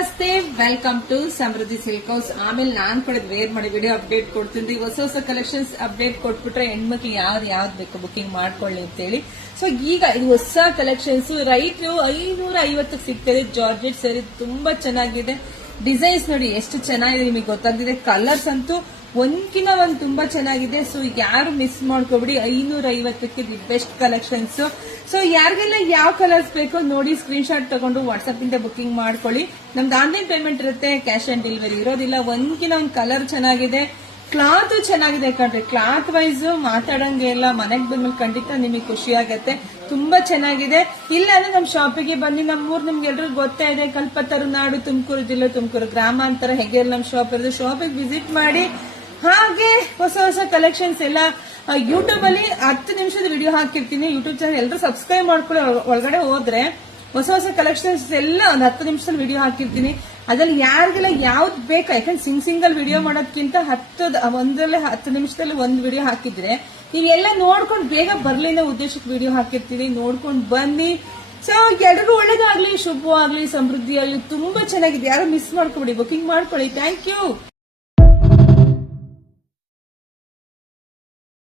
ನಮಸ್ತೆ, welcome to Samruddhi silk house. ಆಮೇಲೆ ನಾನ್ ಕೂಡ ವೇರ್ ಮಾಡಿ ವಿಡಿಯೋ ಅಪ್ಡೇಟ್ ಕೊಡ್ತೀನಿ. ಹೊಸ ಕಲೆಕ್ಷನ್ಸ್ ಅಪ್ಡೇಟ್ ಕೊಟ್ಬಿಟ್ರೆ ಹೆಣ್ಮಕ್ಳು ಯಾವ್ದು ಬೇಕು ಬುಕಿಂಗ್ ಮಾಡ್ಕೊಳ್ಳಿ ಅಂತ ಹೇಳಿ. ಸೊ ಈಗ ಇದು ಹೊಸ ಕಲೆಕ್ಷನ್ಸ್ ರೈಟ್ 550 ಸಿಗ್ತದೆ. ಜಾರ್ಜೆಟ್ ಸರಿ ತುಂಬಾ ಚೆನ್ನಾಗಿದೆ. ಡಿಸೈನ್ಸ್ ನೋಡಿ ಎಷ್ಟು ಚೆನ್ನಾಗಿದೆ, ನಿಮಗೆ ಗೊತ್ತಾಗಿದೆ. ಕಲರ್ಸ್ ಅಂತೂ ಒಂದ್ಕಿನ ಒಂದ್ ತುಂಬಾ ಚೆನ್ನಾಗಿದೆ. ಸೊ ಯಾರು ಮಿಸ್ ಮಾಡ್ಕೋಬಿಡಿ, 550ಕ್ಕೆ ದಿ ಬೆಸ್ಟ್ ಕಲೆಕ್ಷನ್ಸ್. ಸೊ ಯಾರಿಗೆಲ್ಲ ಯಾವ ಕಲರ್ಸ್ ಬೇಕೋ ನೋಡಿ ಸ್ಕ್ರೀನ್ ಶಾಟ್ ತಗೊಂಡು ವಾಟ್ಸ್ಆಪ್ ಇಂದ ಬುಕಿಂಗ್ ಮಾಡ್ಕೊಳ್ಳಿ. ನಮ್ದು ಆನ್ಲೈನ್ ಪೇಮೆಂಟ್ ಇರುತ್ತೆ, ಕ್ಯಾಶ್ ಆನ್ ಡೆಲಿವರಿ ಇರೋದಿಲ್ಲ. ಒಂದ್ಕಿನ ಒಂದ್ ಕಲರ್ ಚೆನ್ನಾಗಿದೆ, ಕ್ಲಾತ್ ಚೆನ್ನಾಗಿದೆ ಕಣ್ರಿ. ಕ್ಲಾತ್ ವೈಸ್ ಮಾತಾಡಂಗೆ ಇಲ್ಲ, ಮನೆಗೆ ಬಂದ್ಮೇಲೆ ಖಂಡಿತ ನಿಮಗೆ ಖುಷಿ ಆಗತ್ತೆ. ತುಂಬಾ ಚೆನ್ನಾಗಿದೆ. ಇಲ್ಲ ಅಂದ್ರೆ ನಮ್ ಶಾಪಿಗೆ ಬನ್ನಿ. ನಮ್ಮೂರ್ ನಿಮ್ಗೆ ಎಲ್ರಿಗೂ ಗೊತ್ತೇ ಇದೆ, ಕಲ್ಪತರು ನಾಡು, ತುಮಕೂರು ಜಿಲ್ಲೆ, ತುಮಕೂರು ಗ್ರಾಮಾಂತರ. ಹೇಗೆ ನಮ್ ಶಾಪ್ ಇರೋದು, ಶಾಪಿಗೆ ವಿಸಿಟ್ ಮಾಡಿ. ಹಾಗೆ ಹೊಸ ಕಲೆಕ್ಷನ್ಸ್ ಎಲ್ಲ ಯೂಟ್ಯೂಬ್ ಅಲ್ಲಿ 10 ನಿಮಿಷದ ವಿಡಿಯೋ ಹಾಕಿರ್ತೀನಿ. ಯೂಟ್ಯೂಬ್ ಚಾನಲ್ ಎಲ್ಲರೂ ಸಬ್ಸ್ಕ್ರೈಬ್ ಮಾಡ್ಕೊಳ್ಳಿ. ಒಳಗಡೆ ಹೋದ್ರೆ ಹೊಸ ಕಲೆಕ್ಷನ್ಸ್ ಎಲ್ಲ ಒಂದು 10 ನಿಮಿಷದಲ್ಲಿ ವಿಡಿಯೋ ಹಾಕಿರ್ತೀನಿ. ಅದ್ರಲ್ಲಿ ಯಾರಿಗೆಲ್ಲ ಯಾವ್ದು ಬೇಕು, ಯಾಕಂದ್ರೆ ಸಿಂಗಲ್ ವಿಡಿಯೋ ಮಾಡೋದಕ್ಕಿಂತ 10 ನಿಮಿಷದಲ್ಲಿ ಒಂದು ವಿಡಿಯೋ ಹಾಕಿದ್ರೆ ನೀವೆಲ್ಲ ನೋಡ್ಕೊಂಡು ಬೇಗ ಬರ್ಲಿ ಅನ್ನೋ ಉದ್ದೇಶಕ್ಕೆ ವಿಡಿಯೋ ಹಾಕಿರ್ತೀನಿ. ನೋಡ್ಕೊಂಡು ಬನ್ನಿ. ಸೊ ಎಲ್ರಿಗೂ ಒಳ್ಳೇದಾಗ್ಲಿ, ಶುಭವಾಗ್ಲಿ, ಸಮೃದ್ಧಿ ಆಗ್ಲಿ. ತುಂಬಾ ಚೆನ್ನಾಗಿದೆ. ಯಾರು ಮಿಸ್ ಮಾಡ್ಕೊಬಿಡಿ, ಬುಕಿಂಗ್ ಮಾಡ್ಕೊಳ್ಳಿ. Thank you.